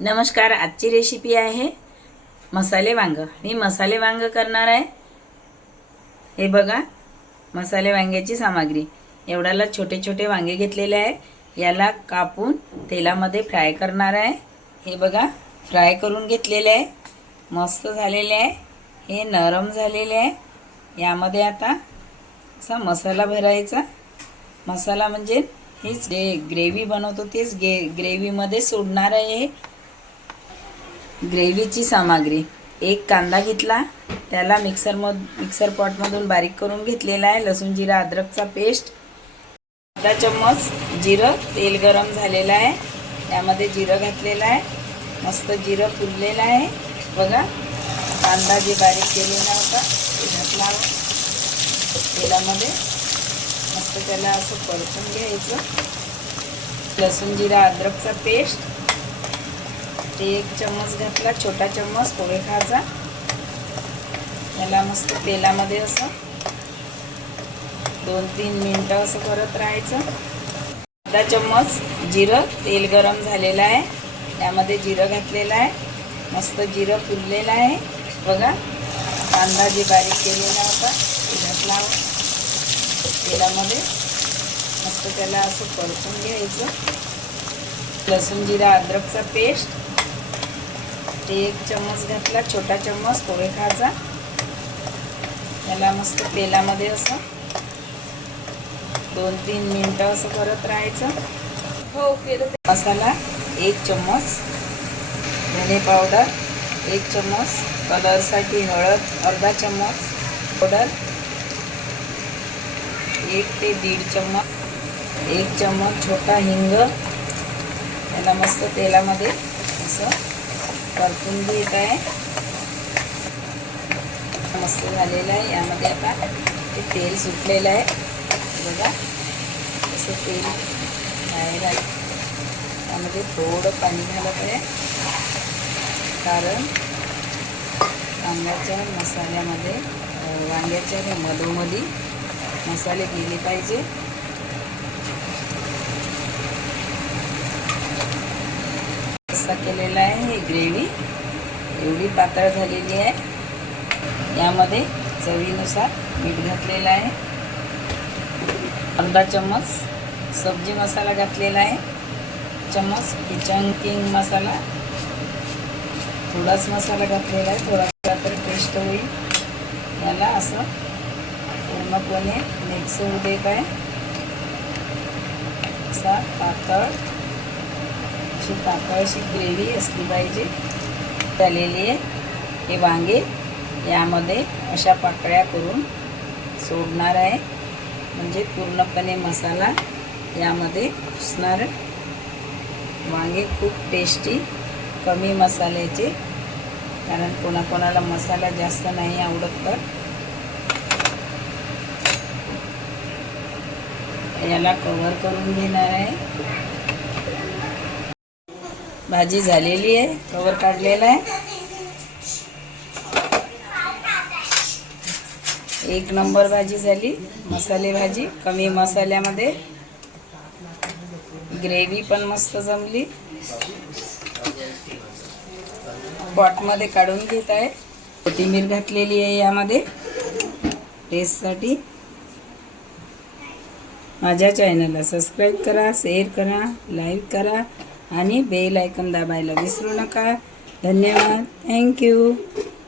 नमस्कार आजची रेसिपी आहे मसाले वांग. मी मसाले वांग करणार आहे. हे बघा मसाले वांग्याची सामग्री. एवढ्याला छोटे छोटे वांगे घेतलेले आहे. याला कापून तेलामध्ये फ्राय करणार आहे. हे बघा फ्राय करून घेतलेले आहे. मस्त झालेले आहे. हे नरम झालेले आहे. यामध्ये आता असा मसाला भरायचा. मसाला म्हणजे हीच जे ग्रेव्ही बनवतो तेच गे ग्रेव्हीमध्ये सोडणार आहे हे. ग्रेव्हीची सामग्री. एक कांदा घेतला त्याला मिक्सरमध मिक्सर पॉटमधून बारीक करून घेतलेला आहे. लसूण जिरा अद्रकचा पेस्ट अर्धा चम्मच जिरं तेल गरम झालेलं आहे. त्यामध्ये जिरं घातलेलं आहे. मस्त जिरं फुललेलं आहे. बघा कांदा जे बारीक केलेला होता ते घातला तेलामध्ये मस्त त्याला असं परतून घ्यायचं. लसूण जिरा अद्रकचा पेस्ट एक चम्मच घातला छोटा चम्मच पोहे खायचा याला मस्त तेलामध्ये असं दोन तीन मिनटं असं करत राहायचं. अर्धा चम्मच जिरं तेल गरम झालेलं आहे. त्यामध्ये जिरं घातलेलं आहे. मस्त जिरं फुललेलं आहे. बघा कांदा जे बारीक केलेला होता ते घातला तेलामध्ये मस्त त्याला असं परतून घ्यायचं. लसूण जिरा अद्रकचा पेस्ट. एक चम्मच घातला छोटा चम्मच पोहे खायचा याला मस्त तेलामध्ये असं दोन तीन मिनटं असं करत राहायचं. हो केलं मसाला एक चम्मच. धने पावडर एक चम्मच. कलरसाठी हळद अर्धा चम्मच. पावडर एक ते दीड चम्मच. एक चम्मच छोटा हिंग. याला मस्त तेलामध्ये असं परतून घेत आहे. मस्त झालेलं आहे. यामध्ये आता ते तेल सुटलेलं आहे. बघा असं तेल बाहेर आहे त्यामध्ये थोडं पाणी घालत आहे. कारण वांग्याच्या मसाल्यामध्ये वांग्याच्या मधोमधी मसाले गेले पाहिजे. असा केलेला आहे ही ग्रेव्ही. एवढी पातळ झालेली आहे. यामध्ये चवीनुसार मीठ घातलेलं आहे. अर्धा चम्मच सब्जी मसाला घातलेला आहे. चम्मच किचन किंग मसाला. थोडाच मसाला घातलेला आहे. थोडा तर टेस्ट होईल. याला असं पूर्णपणे मिक्स होऊ देत आहे. असा पातळ अशी पातळ अशी ग्रेव्ही असली पाहिजे. झालेली आहे. हे वांगे यामध्ये अशा पाकळ्या करून सोडणार आहे. म्हणजे पूर्णपणे मसाला यामध्ये घुसणार वांगे खूप टेस्टी कमी मसाल्याचे. कारण कोणाकोणाला मसाला जास्त नाही आवडत तर. याला कवर करून घेणार आहे. भाजी झालेली आहे कवर काढलेला आहे. एक नंबर भाजी झाली मसाले भाजी कमी मसाल्यामध्ये. ग्रेव्ही पण मस्त जमली. पॉटमध्ये काढून घेत आहे. कोथिंबीर घातलेली आहे यामध्ये टेस्टसाठी माझ्या चॅनलला सबस्क्राईब करा शेअर करा लाईक करा. आणि बेल आयकन दाबायला विसरू नका. धन्यवाद. थँक्यू